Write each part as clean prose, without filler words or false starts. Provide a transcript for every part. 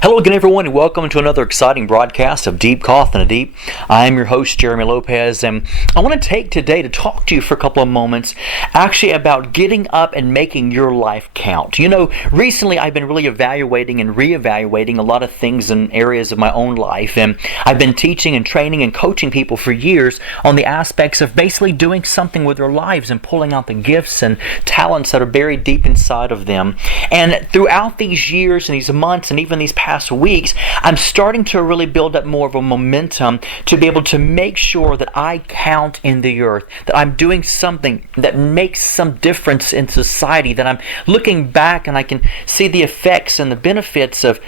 Hello again, everyone, and welcome to another exciting broadcast of Deep Cough and a Deep. I am your host, Jeremy Lopez, and I want to take today to talk to you for a couple of moments actually about getting up and making your life count. You know, recently I've been really evaluating and reevaluating a lot of things in areas of my own life, and I've been teaching and training and coaching people for years on the aspects of basically doing something with their lives and pulling out the gifts and talents that are buried deep inside of them. And throughout these years and these months and even these past weeks, I'm starting to really build up more of a momentum to be able to make sure that I count in the earth, that I'm doing something that makes some difference in society, that I'm looking back and I can see the effects and the benefits of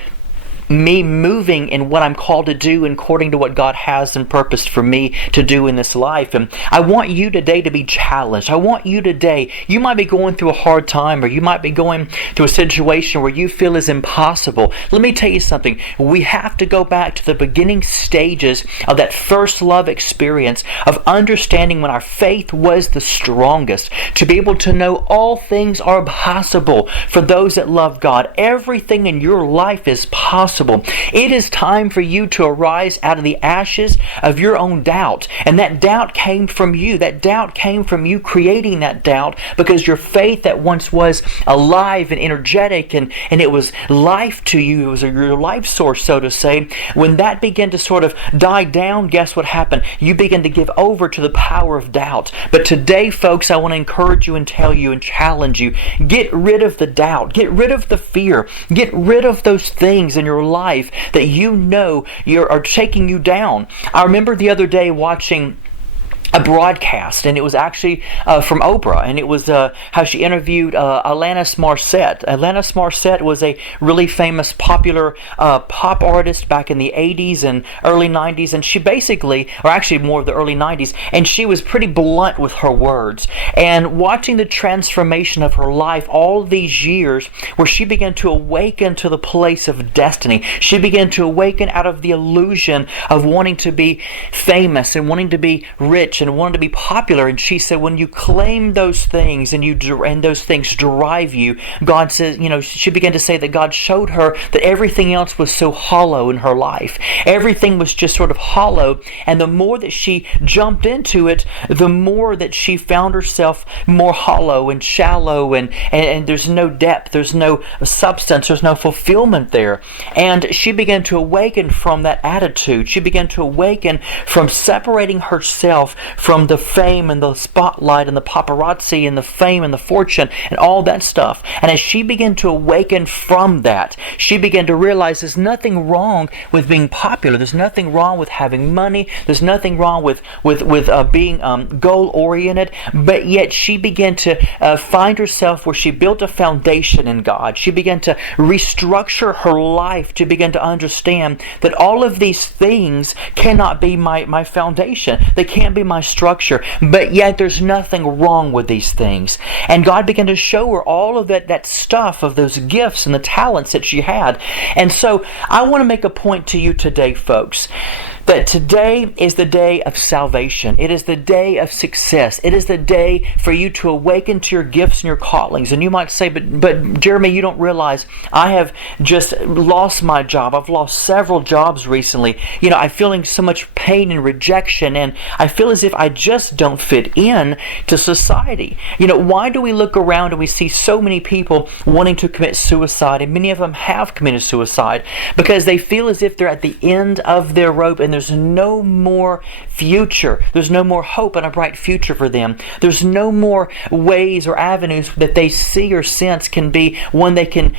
me moving in what I'm called to do according to what God has and purposed for me to do in this life. And I want you today to be challenged. I want you today, you might be going through a hard time, or you might be going through a situation where you feel is impossible. Let me tell you something. We have to go back to the beginning stages of that first love experience of understanding when our faith was the strongest, to be able to know all things are possible for those that love God. Everything in your life is possible. It is time for you to arise out of the ashes of your own doubt. And that doubt came from you. That doubt came from you creating that doubt because your faith that once was alive and energetic and it was life to you, it was your life source, so to say. When that began to sort of die down, guess what happened? You begin to give over to the power of doubt. But today, folks, I want to encourage you and tell you and challenge you. Get rid of the doubt. Get rid of the fear. Get rid of those things in your life that you know are taking you down. I remember the other day watching a broadcast, and it was actually from Oprah, and it was how she interviewed Alanis Morissette. Alanis Morissette was a really famous, popular pop artist back in the 80s and early 90s, and she basically, or actually more of the early 90s, and she was pretty blunt with her words. And watching the transformation of her life all these years, where she began to awaken to the place of destiny, she began to awaken out of the illusion of wanting to be famous and wanting to be rich and wanted to be popular. And she said, when you claim those things and those things drive you, God says, she began to say that God showed her that everything else was so hollow in her life. Everything was just sort of hollow. And the more that she jumped into it, the more that she found herself more hollow and shallow, and there's no depth, there's no substance, there's no fulfillment there. And she began to awaken from that attitude. She began to awaken from separating herself from the fame and the spotlight and the paparazzi and the fame and the fortune and all that stuff. And as she began to awaken from that, she began to realize there's nothing wrong with being popular. There's nothing wrong with having money. There's nothing wrong with being goal-oriented. But yet she began to find herself where she built a foundation in God. She began to restructure her life to begin to understand that all of these things cannot be my foundation. They can't be my structure, but yet there's nothing wrong with these things. And God began to show her all of that stuff, of those gifts and the talents that she had. And so I want to make a point to you today, folks, that today is the day of salvation. It is the day of success. It is the day for you to awaken to your gifts and your callings. And you might say, but Jeremy, you don't realize I have just lost my job. I've lost several jobs recently. I'm feeling so much pain and rejection, and I feel as if I just don't fit in to society. Why do we look around and we see so many people wanting to commit suicide, and many of them have committed suicide because they feel as if they're at the end of their rope and there's no more future. There's no more hope and a bright future for them. There's no more ways or avenues that they see or sense can be one they can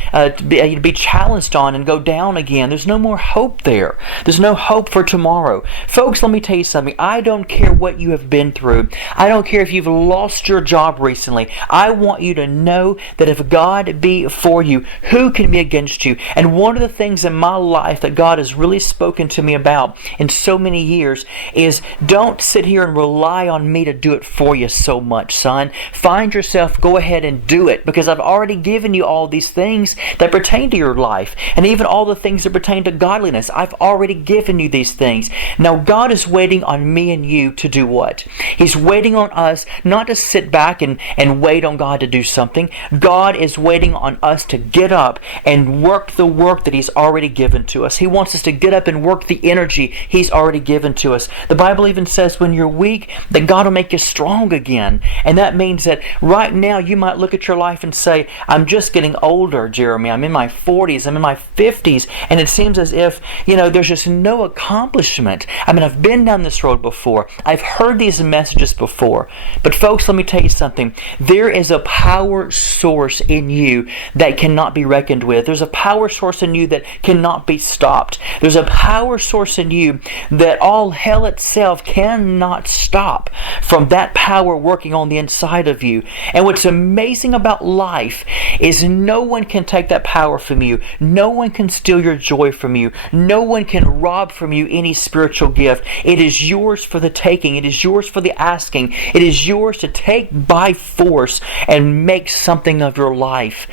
be challenged on and go down again. There's no more hope there. There's no hope for tomorrow. Folks, let me tell you something. I don't care what you have been through. I don't care if you've lost your job recently. I want you to know that if God be for you, who can be against you? And one of the things in my life that God has really spoken to me about in so many years is don't sit here and rely on me to do it for you so much, son. Find yourself, go ahead and do it, because I've already given you all these things that pertain to your life, and even all the things that pertain to godliness. I've already given you these things. Now God is waiting on me and you to do what? He's waiting on us not to sit back and wait on God to do something. God is waiting on us to get up and work the work that He's already given to us. He wants us to get up and work the energy He's already given to us. The Bible even says when you're weak, that God will make you strong again. And that means that right now you might look at your life and say, I'm just getting older, Jeremy. I'm in my 40s, I'm in my 50s, and it seems as if, there's just no accomplishment. I mean, I've been down this road before. I've heard these messages before. But folks, let me tell you something. There is a power source in you that cannot be reckoned with. There's a power source in you that cannot be stopped. There's a power source in you that all hell itself cannot stop from that power working on the inside of you. And what's amazing about life is no one can take that power from you. No one can steal your joy from you. No one can rob from you any spiritual gift. It is yours for the taking. It is yours for the asking. It is yours to take by force and make something of your life.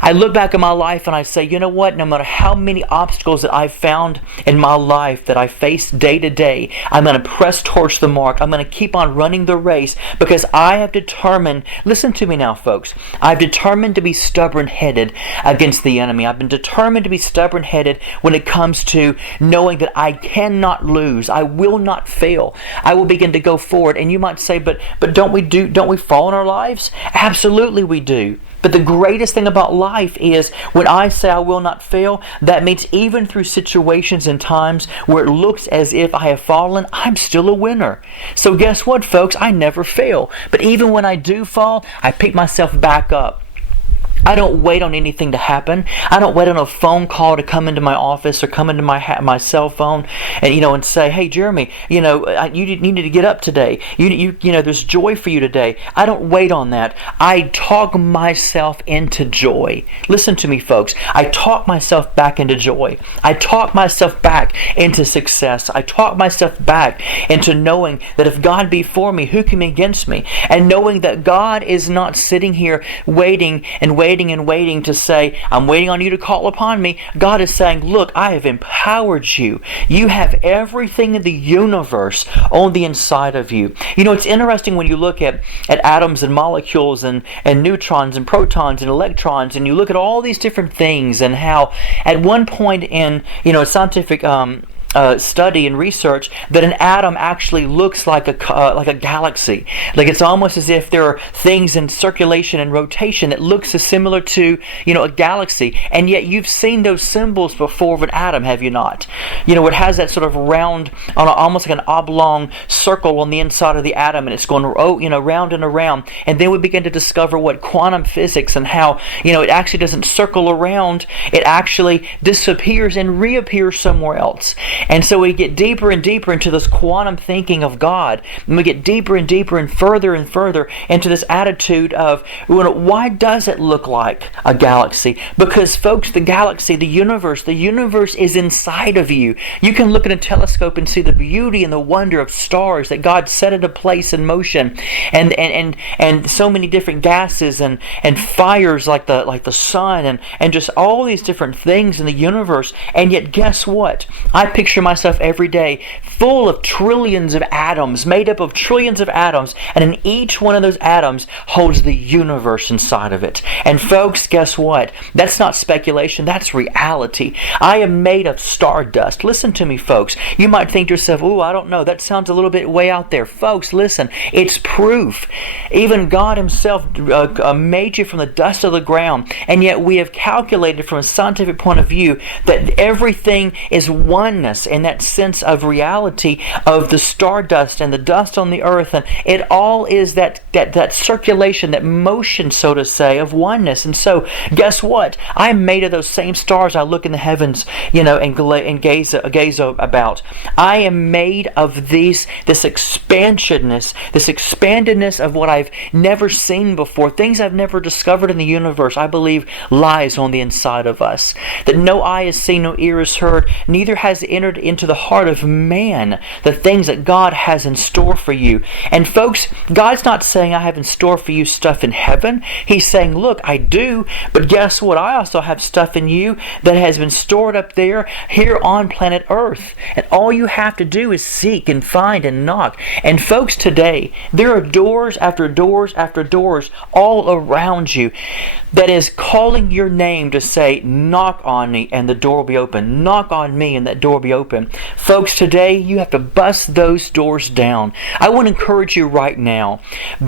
I look back at my life and I say, you know what? No matter how many obstacles that I've found in my life that I face day to day, I'm going to press towards the mark. I'm going to keep on running the race because I have determined, listen to me now, folks, I've determined to be stubborn-headed against the enemy. I've been determined to be stubborn-headed when it comes to knowing that I cannot lose. I will not fail. I will begin to go forward. And you might say, but don't we fall in our lives? Absolutely we do. But the greatest thing about life is when I say I will not fail, that means even through situations and times where it looks as if I have fallen, I'm still a winner. So guess what, folks? I never fail. But even when I do fall, I pick myself back up. I don't wait on anything to happen. I don't wait on a phone call to come into my office or come into my cell phone and say, hey Jeremy, you need to get up today. There's joy for you today. I don't wait on that. I talk myself into joy. Listen to me, folks. I talk myself back into joy. I talk myself back into success. I talk myself back into knowing that if God be for me, who can be against me? And knowing that God is not sitting here waiting to say, I'm waiting on you to call upon me. God is saying, look, I have empowered you. You have everything in the universe on the inside of you. It's interesting when you look at atoms and molecules and neutrons and protons and electrons, and you look at all these different things and how at one point in scientific study and research that an atom actually looks like a galaxy. Like it's almost as if there are things in circulation and rotation that looks as similar to a galaxy. And yet you've seen those symbols before of an atom, have you not? It has that sort of round, almost like an oblong circle on the inside of the atom, and it's going round and around. And then we begin to discover what quantum physics and how it actually doesn't circle around. It actually disappears and reappears somewhere else. And so we get deeper and deeper into this quantum thinking of God, and we get deeper and deeper and further into this attitude of, why does it look like a galaxy? Because, folks, the galaxy, the universe is inside of you. You can look at a telescope and see the beauty and the wonder of stars that God set into place in motion, and so many different gases and fires like the sun and just all these different things in the universe. And yet, guess what? I picture myself every day full of trillions of atoms, made up of trillions of atoms, and in each one of those atoms holds the universe inside of it. And folks, guess what? That's not speculation, that's reality. I am made of stardust. Listen to me, folks. You might think to yourself, I don't know, that sounds a little bit way out there. Folks, listen, it's proof. Even God Himself made you from the dust of the ground, and yet we have calculated from a scientific point of view that everything is oneness in that sense of reality of the stardust and the dust on the earth, and it all is that circulation, that motion, so to say, of oneness. And so, guess what? I'm made of those same stars I look in the heavens, and gaze about. I am made of this expansionness, this expandedness of what I've never seen before, things I've never discovered in the universe. I believe lies on the inside of us, that no eye has seen, no ear has heard, neither has entered entered into the heart of man the things that God has in store for you. And folks, God's not saying I have in store for you stuff in heaven. He's saying, look, I do, but guess what? I also have stuff in you that has been stored up there here on planet Earth. And all you have to do is seek and find and knock. And folks, today, there are doors after doors after doors all around you that is calling your name to say, knock on me and the door will be open. Knock on me and that door will be open. Folks, today you have to bust those doors down. I want to encourage you right now.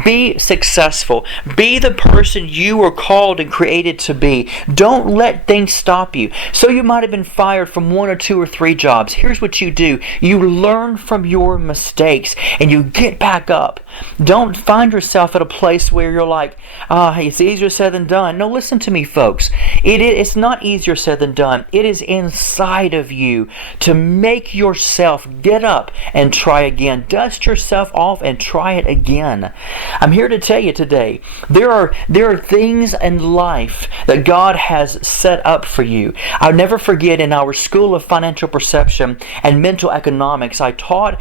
Be successful. Be the person you were called and created to be. Don't let things stop you. So you might have been fired from 1 or 2 or 3 jobs. Here's what you do. You learn from your mistakes and you get back up. Don't find yourself at a place where you're like, it's easier said than done. No, listen to me, folks. It's not easier said than done. It is inside of you to make yourself get up and try again. Dust yourself off and try it again. I'm here to tell you today, there are things in life that God has set up for you. I'll never forget in our School of Financial Perception and Mental Economics, I taught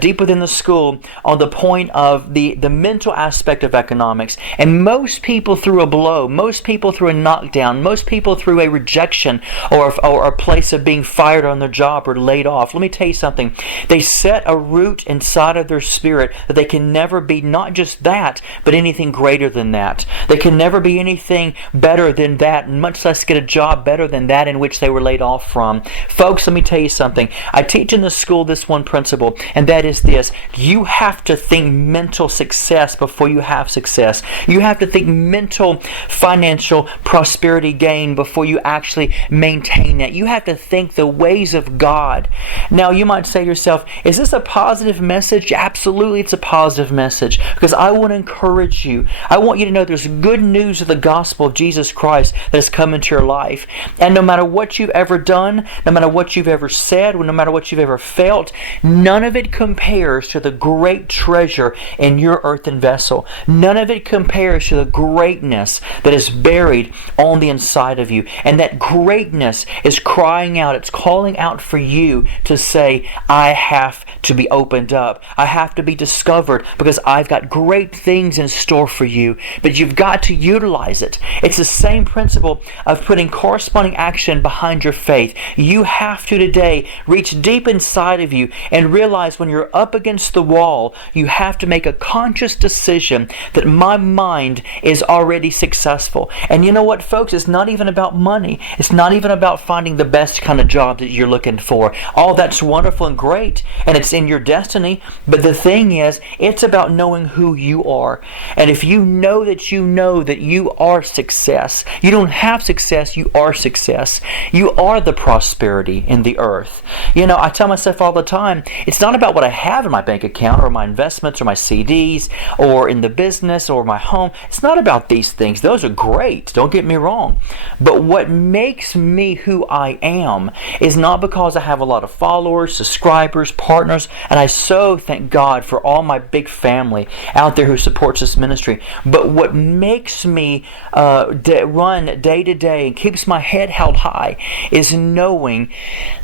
deep within the school on the point of the mental aspect of economics. And most people through a blow, most people through a knockdown, most people through a rejection or a place of being fired on their job or laid off. Let me tell you something. They set a root inside of their spirit that they can never be not just that, but anything greater than that. They can never be anything better than that, much less get a job better than that in which they were laid off from. Folks, let me tell you something. I teach in the school this one principle, and that is this. You have to think mental success before you have success. You have to think mental financial prosperity gain before you actually maintain that. You have to think the ways of God. Now, you might say to yourself, is this a positive message? Absolutely, it's a positive message, because I want to encourage you. I want you to know there's good news of the gospel of Jesus Christ that has come into your life. And no matter what you've ever done, no matter what you've ever said, no matter what you've ever felt, none of it compares to the great treasure in your earthen vessel. None of it compares to the greatness that is buried on the inside of you. And that greatness is crying out, it's calling out for you to say, I have to be opened up. I have to be discovered because I've got great things in store for you. But you've got to utilize it. It's the same principle of putting corresponding action behind your faith. You have to today reach deep inside of you and realize when you're up against the wall, you have to make a conscious decision that my mind is already successful. And you know what, folks? It's not even about money. It's not even about finding the best kind of job that you're looking for. All that's wonderful and great, and it's in your destiny. But the thing is, it's about knowing who you are. And if you know that you are success, you don't have success, you are success. You are the prosperity in the earth. You know, I tell myself all the time, it's not about what I have in my bank account or my investments or my CDs or in the business or my home. It's not about these things. Those are great. Don't get me wrong. But what makes me who I am is not because I have a lot of followers, subscribers, partners, and I so thank God for all my big family out there who supports this ministry. But what makes me run day to day and keeps my head held high is knowing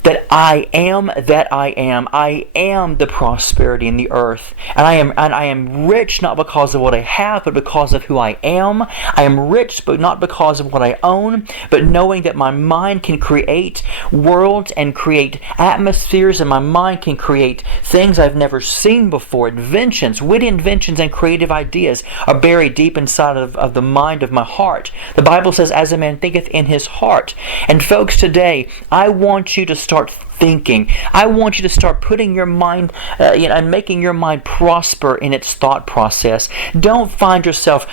that I am that I am. I am the prosperity in the earth. And I am rich not because of what I have, but because of who I am. I am rich, but not because of what I own, but knowing that my mind can create worlds and create atmospheres, and my mind can create things I've never seen before. Inventions, witty inventions and creative ideas are buried deep inside of the mind of my heart. The Bible says, as a man thinketh in his heart. And folks, today, I want you to start thinking. I want you to start putting your mind and making your mind prosper in its thought process. Don't find yourself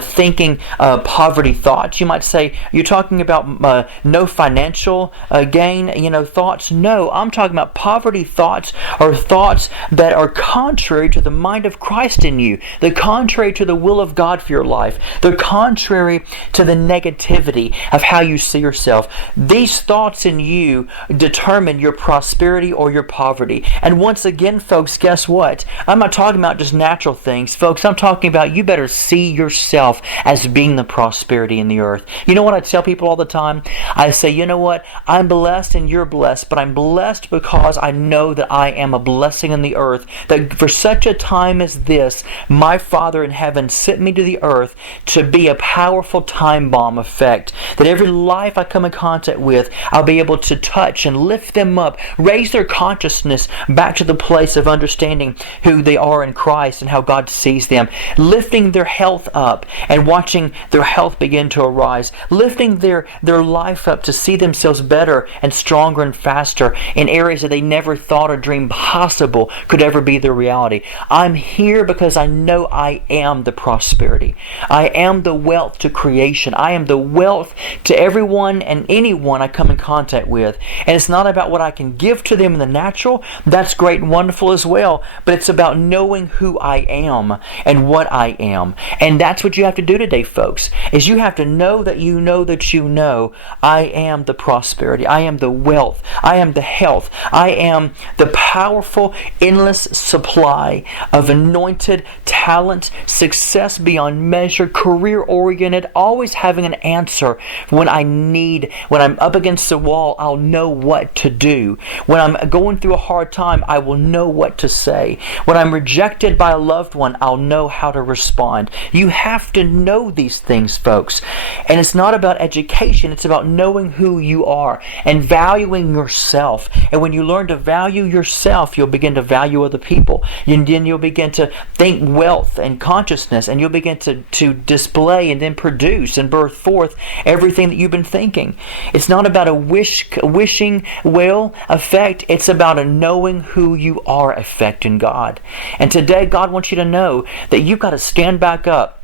thinking poverty thoughts. You might say, you're talking about no financial gain, thoughts. No, I'm talking about poverty thoughts, or thoughts that are contrary to the mind of Christ in you. They're contrary to the will of God for your life. They're contrary to the negativity of how you see yourself. These thoughts in you determine your your prosperity or your poverty. And once again, folks, guess what? I'm not talking about just natural things, folks. I'm talking about you better see yourself as being the prosperity in the earth. You know what I tell people all the time? I say, you know what? I'm blessed and you're blessed, but I'm blessed because I know that I am a blessing in the earth, that for such a time as this, my Father in heaven sent me to the earth to be a powerful time bomb effect, that every life I come in contact with, I'll be able to touch and lift them up, raise their consciousness back to the place of understanding who they are in Christ and how God sees them, lifting their health up and watching their health begin to arise, lifting their life up to see themselves better and stronger and faster in areas that they never thought or dreamed possible could ever be their reality. I'm here because I know I am the prosperity. I am the wealth to creation. I am the wealth to everyone and anyone I come in contact with. And it's not about what I can give to them in the natural. That's great and wonderful as well. But it's about knowing who I am and what I am. And that's what you have to do today, folks, is you have to know that you know that you know I am the prosperity. I am the wealth. I am the health. I am the powerful, endless supply of anointed talent, success beyond measure, career-oriented, always having an answer when I'm up against the wall, I'll know what to do. When I'm going through a hard time, I will know what to say. When I'm rejected by a loved one, I'll know how to respond. You have to know these things, folks. And it's not about education, it's about knowing who you are and valuing yourself. And when you learn to value yourself, you'll begin to value other people. And then you'll begin to think wealth and consciousness, and you'll begin to display and then produce and birth forth everything that you've been thinking. It's not about a wishing well effect. It's about a knowing who you are effect in God. And today, God wants you to know that you've got to stand back up,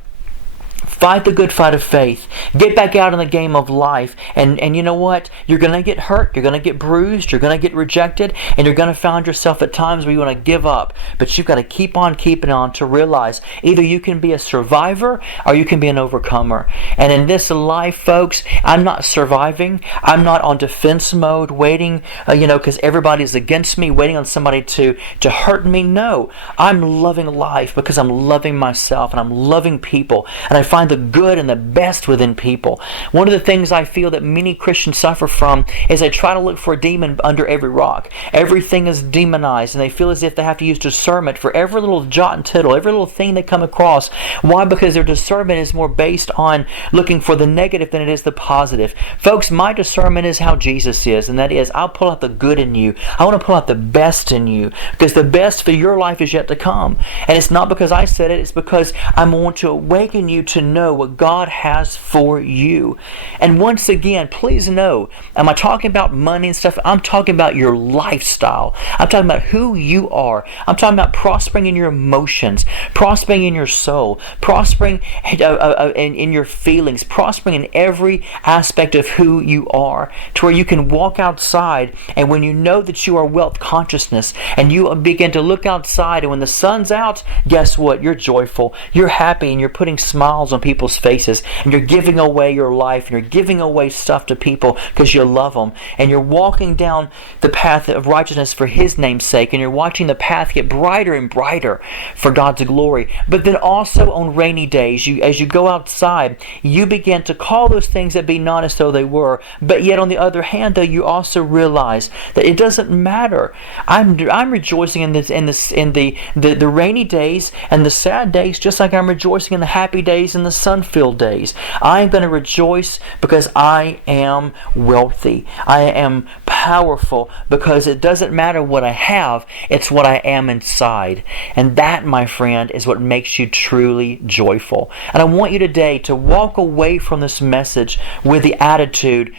fight the good fight of faith, get back out in the game of life, and you know what? You're going to get hurt, you're going to get bruised, you're going to get rejected, and you're going to find yourself at times where you want to give up. But you've got to keep on keeping on to realize either you can be a survivor or you can be an overcomer. And in this life, folks, I'm not surviving. I'm not on defense mode waiting, because everybody's against me, waiting on somebody to hurt me. No, I'm loving life because I'm loving myself and I'm loving people, and I find the good and the best within people. One of the things I feel that many Christians suffer from is they try to look for a demon under every rock. Everything is demonized, and they feel as if they have to use discernment for every little jot and tittle, every little thing they come across. Why? Because their discernment is more based on looking for the negative than it is the positive. Folks, my discernment is how Jesus is, and that is, I'll pull out the good in you. I want to pull out the best in you, because the best for your life is yet to come. And it's not because I said it, it's because I want to awaken you to know what God has for you. And once again, please know, am I talking about money and stuff? I'm talking about your lifestyle. I'm talking about who you are. I'm talking about prospering in your emotions, prospering in your soul, prospering in your feelings, prospering in every aspect of who you are, to where you can walk outside, and when you know that you are wealth consciousness, and you begin to look outside, and when the sun's out, guess what? You're joyful, you're happy, and you're putting smiles on people's faces, and you're giving away your life, and you're giving away stuff to people because you love them, and you're walking down the path of righteousness for His name's sake, and you're watching the path get brighter and brighter for God's glory. But then also on rainy days, as you go outside, you begin to call those things that be not as though they were, but yet on the other hand, though, you also realize that it doesn't matter. I'm rejoicing in the rainy days and the sad days, just like I'm rejoicing in the happy days and the sun-filled days. I'm going to rejoice because I am wealthy. I am powerful because it doesn't matter what I have, it's what I am inside. And that, my friend, is what makes you truly joyful. And I want you today to walk away from this message with the attitude,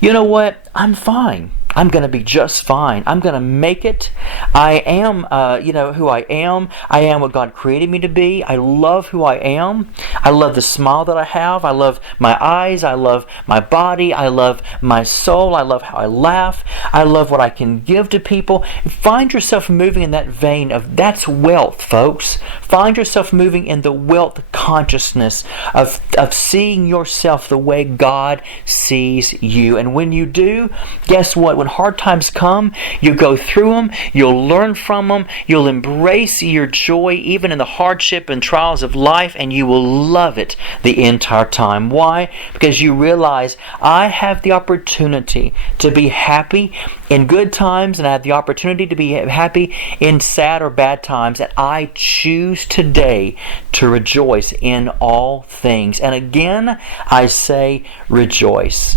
you know what? I'm fine. I'm going to be just fine. I'm going to make it. I am, who I am. I am what God created me to be. I love who I am. I love the smile that I have. I love my eyes. I love my body. I love my soul. I love how I laugh. I love what I can give to people. Find yourself moving in that vein of, that's wealth, folks. Find yourself moving in the wealth consciousness of seeing yourself the way God sees you. And when you do, guess what? When when hard times come, you go through them, you'll learn from them, you'll embrace your joy even in the hardship and trials of life, and you will love it the entire time. Why? Because you realize I have the opportunity to be happy in good times, and I have the opportunity to be happy in sad or bad times, and I choose today to rejoice in all things. And again, I say rejoice.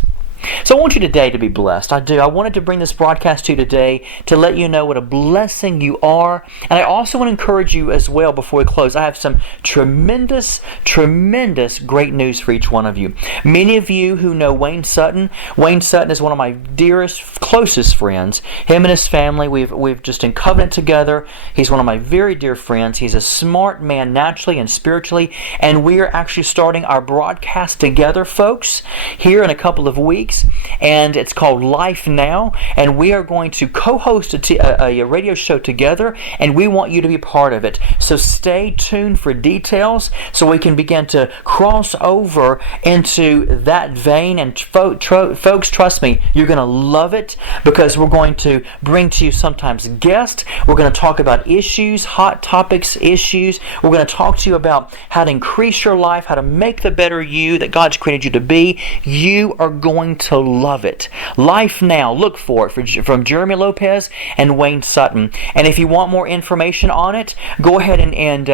So I want you today to be blessed. I do. I wanted to bring this broadcast to you today to let you know what a blessing you are. And I also want to encourage you as well before we close. I have some tremendous great news for each one of you. Many of you who know Wayne Sutton. Wayne Sutton is one of my dearest, closest friends. Him and his family, we've just in covenant together. He's one of my very dear friends. He's a smart man naturally and spiritually. And we are actually starting our broadcast together, folks, here in a couple of weeks. And it's called Life Now, and we are going to co-host a radio show together, and we want you to be part of it. So stay tuned for details so we can begin to cross over into that vein. And folks, trust me, you're going to love it, because we're going to bring to you sometimes guests. We're going to talk about issues, hot topics, issues. We're going to talk to you about how to increase your life, how to make the better you that God's created you to be. You are going to love it. Life Now. Look for it from Jeremy Lopez and Wayne Sutton. And if you want more information on it, go ahead and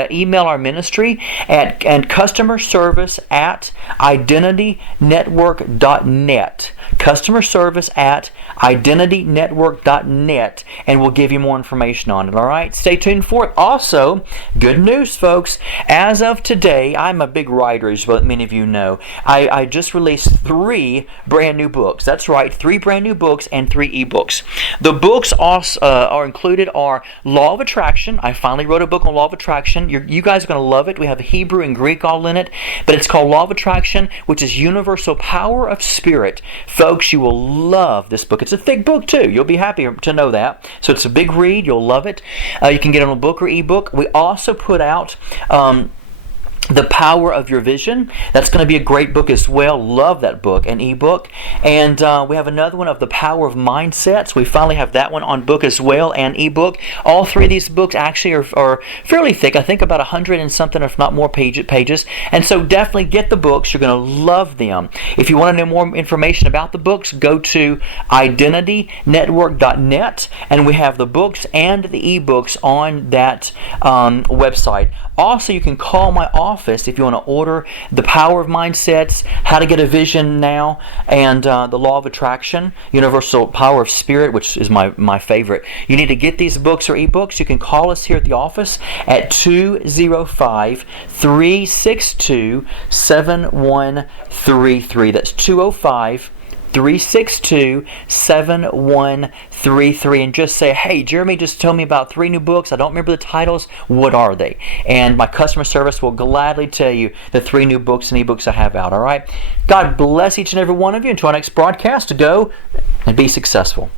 email our ministry and customer service at identitynetwork.net. Customer service at identitynetwork.net, and we'll give you more information on it. All right? Stay tuned for it. Also, good news, folks. As of today, I'm a big writer, as many of you know. I just released 3 brand new books. That's right, 3 brand new books and 3 ebooks. The books also, are included are Law of Attraction. I finally wrote a book on Law of Attraction. You guys are going to love it. We have Hebrew and Greek all in it, but it's called Law of Attraction, which is Universal Power of Spirit. Folks, you will love this book. It's a thick book too. You'll be happy to know that. So it's a big read. You'll love it. You can get it on a book or ebook. We also put out The Power of Your Vision. That's going to be a great book as well. Love that book, an ebook. And we have another one of The Power of Mindsets. We finally have that one on book as well, and ebook. All 3 of these books actually are fairly thick. I think about 100 and something, if not more pages. And so definitely get the books. You're going to love them. If you want to know more information about the books, go to identitynetwork.net, and we have the books and the ebooks on that website. Also, you can call my office if you want to order The Power of Mindsets, How to Get a Vision Now, and The Law of Attraction, Universal Power of Spirit, which is my favorite. You need to get these books or ebooks. You can call us here at the office at 205-362-7133. That's 205-362-7133, and just say, hey, Jeremy just told me about 3 new books. I don't remember the titles. What are they? And my customer service will gladly tell you the 3 new books and ebooks I have out. All right? God bless each and every one of you. Until our next broadcast, to go and be successful.